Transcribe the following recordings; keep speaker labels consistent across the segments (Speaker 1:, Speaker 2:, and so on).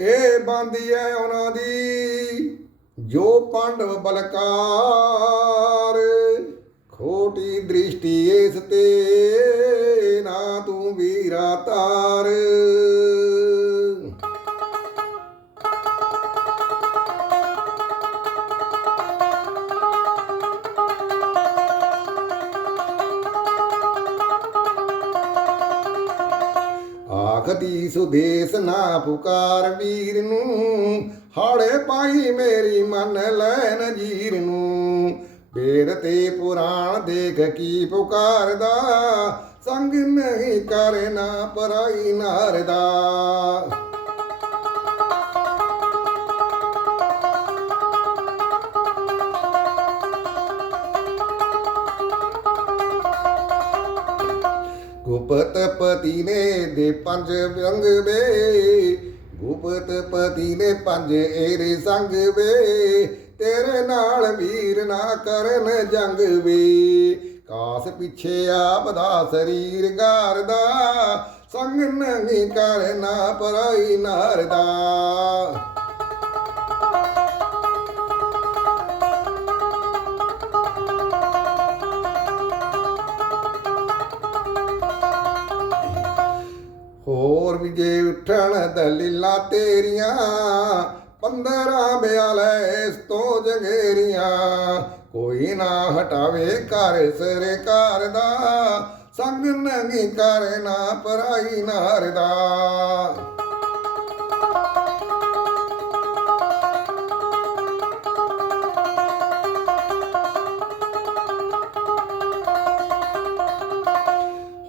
Speaker 1: ਇਹ ਬੰਦੀ ਐ ਉਹਨਾਂ ਦੀ, ਜੋ ਪਾਂਡਵ ਬਲਕਾਰ। ਖੋਟੀ ਦ੍ਰਿਸ਼ਟੀ ਇਸ ਤੇ, ਨਾ ਤੂੰ ਵੀਰਾ ਤਾਰ। ਆਖਦੀ, ਸੁਦੇਸ ਨਾ ਪੁਕਾਰ ਵੀਰ ਨੂੰ। ਹਾੜੇ ਪਾਈ ਮੇਰੀ ਮਨ ਲੈ ਨਜੀਰ ਨੂੰ। ਵੇਦ ਤੇ ਪੁਰਾਣ ਦੇਖ ਕੀ ਪੁਕਾਰਦਾ। ਸੰਗ ਨਹੀਂ ਕਰੇ ਨਾ ਪਰਾਈ ਨਾਰਦਾ। ਗੁਪਤ ਪਤੀ ਨੇ ਦੇ ਪੰਜ ਵਿਅੰਗ ਵੇ। ਗੁਪਤ ਪਤੀ ਨੇ ਪੰਜ ਏਰੇ ਸੰਗ ਵੇ। ਤੇਰੇ ਨਾਲ ਵੀਰ ਨਾ ਕਰਨ ਜੰਗ ਵੇ। ਕਾਸ ਪਿੱਛੇ ਆਪ ਦਾ ਸਰੀਰ ਗਾਰਦਾ। ਸੰਗ ਨਹੀਂ ਕਰਨਾ ਪਰਾਈ ਨਾਰਦਾ। ਜੇ ਉੱਠਣ ਦਲੀਲਾਂ ਤੇਰੀਆਂ, ਪੰਦਰਾਂ ਬਿਆਲੇ ਇਸ ਤੋਂ ਜਗੇਰੀਆਂ। ਕੋਈ ਨਾ ਹਟਾਵੇ ਘਰ ਸਰਕਾਰ ਦਾ, ਸੰਗ ਨਹੀਂ ਕਰਨਾ ਪਰਾਈ ਨਾਰਦਾ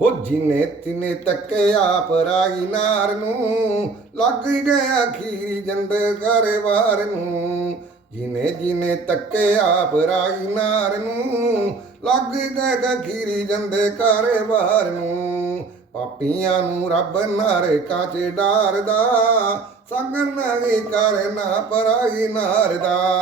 Speaker 1: ਹੋ ਜਿਨੇ ਤਿਨੇ ਤੱਕਿਆ ਪਰਾਈ ਨਾਰ ਨੂੰ, ਲੱਗ ਗਿਆ ਖੀਰੀ ਜੰਦ ਘਰਵਾਰ ਨੂੰ। ਜਿਨੇ ਜਿਨੇ ਤੱਕਿਆ ਪਰਾਈ ਨਾਰ ਨੂੰ, ਲੱਗ ਗਿਆ ਖੀਰੀ ਜੰਦੇ ਘਰਵਾਰ ਨੂੰ। ਪਾਪੀਆਂ ਨੂੰ ਰੱਬ ਨਰਕਾਂ ਚ ਡਾਰਦਾ, ਸੰਗ ਨਹੀਂ ਕਰਨਾ ਪਰਾਈ ਨਾਰ ਦਾ।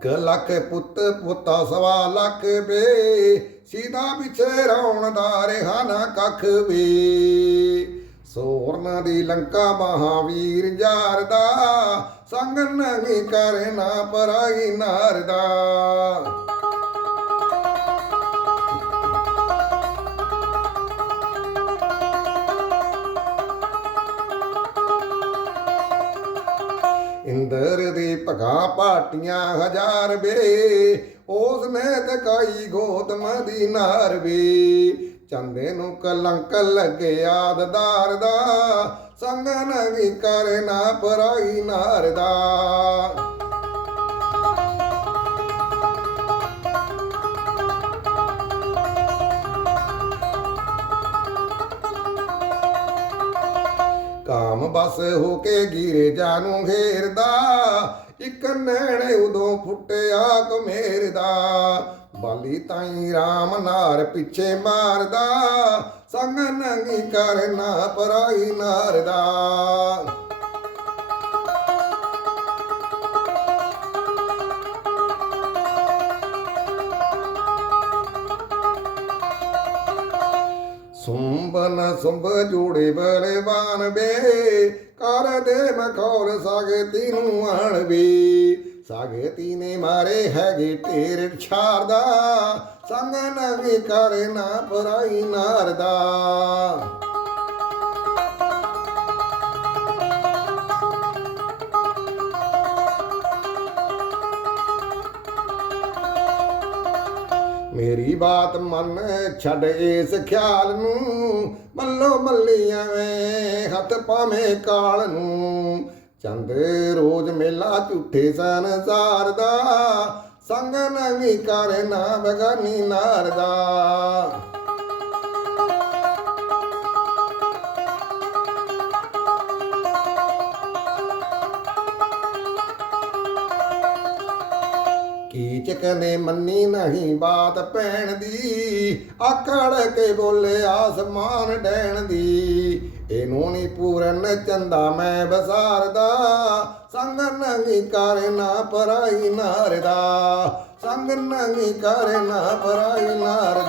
Speaker 1: ਇੱਕ ਲੱਖ ਪੁੱਤ ਪੁੱਤਾ ਸਵਾ ਲੱਖ ਬੇ ਸੀਦਾ ਪਿਛੇ ਰੌਣ ਦਾ ਰਿਹਾ ਨਾ ਕੱਖ ਵੇ। ਸੋਰਨ ਦੀ ਲੰਕਾ ਮਹਾਵੀਰ ਜਾਰਦਾ ਸੰਗ ਨਹੀਂ ਕਰਨਾ ਪਰਾਈ ਨਾਰਦਾ। ਇੰਦਰ ਦੇ ਭਗਾ ਪਾਟੀਆਂ ਹਜ਼ਾਰ ਵੇ, ਉਸ ਨੇ ਤਕਾਈ ਗੋਤਮ ਦੀ ਨਾਰ ਵੇ। ਚੰਦੇ ਨੂੰ ਕਲੰਕ ਲੱਗੇ ਆਦਦਾਰ ਦਾ, ਸੰਗ ਨਹੀਂ ਕਰਨਾ ਪਰਾਈ ਨਾਰ ਦਾ। ਕਾਮ ਬਸ ਹੋ ਕੇ ਗਿਰੇ ਜਾਨੂੰ ਘੇਰਦਾ, ਇੱਕ ਨੈਣ ਉਦੋਂ ਫੁੱਟਿਆ ਕਮੇਰ ਦਾ ਬਾਲੀ ਤਾਈ RAM ਨਾਰ ਪਿੱਛੇ ਮਾਰਦਾ, ਸੰਗ ਨੰਗੀ ਕਰਨਾ ਪਰਾਈ ਨਾਰਦਾ। ਦਾ ਸੁੰਬਨ ਸੁੰਬ ਜੋੜੇ ਬਲਵਾਨ ਵੇ ਕਰ ਦੇ ਮਖੌਲ ਸਾਗੇ ਤੀਨੂੰ ਆਣ ਵੇ ਸਾਗੇ ਤੀਨੇ ਮਾਰੇ ਹੈਗੇ ਢੇਰ ਛਾਰਦਾ। ਸੰਗ ਨਵੀ ਕਰੇ ਨਾ ਪਰਾਈ ਨਾਰਦਾ। ਮੇਰੀ ਬਾਤ ਮੰਨ, ਛੱਡ ਇਸ ਖਿਆਲ ਨੂੰ। ਮੱਲੋ ਮੱਲੀਆਂ ਵੇ ਹੱਥ ਪਾਵੇਂ ਕਾਲ ਨੂੰ। ਚੰਦ ਰੋਜ਼ ਮੇਲਾ ਝੂਠੇ ਸੰਸਾਰ ਦਾ। ਸੰਗ ਨਵੀਂ ਕਰਨਾ ਬਗਾਨੀ ਨਾਰ ਦਾ। ਕੀਚਕ ਨੇ ਮੰਨੀ ਨਹੀਂ ਬਾਤ ਭੈਣ ਦੀ ਆਕੜ ਕੇ ਬੋਲੇ ਆਸਮਾਨ ਡੈਣ ਦੀ। ਇਹਨੂੰ ਨਹੀਂ ਪੂਰਨ ਚੰਦਾ ਮੈਂ ਬਸਾਰਦਾ, ਸੰਗ ਨੰਗੀ ਕਰੇ ਨਾ ਪਰਾਈ ਨਾਰ ਸੰਗ ਨੰਗੀ ਕਰੇ ਨਾ ਪਰਾਈ ਨਾਰ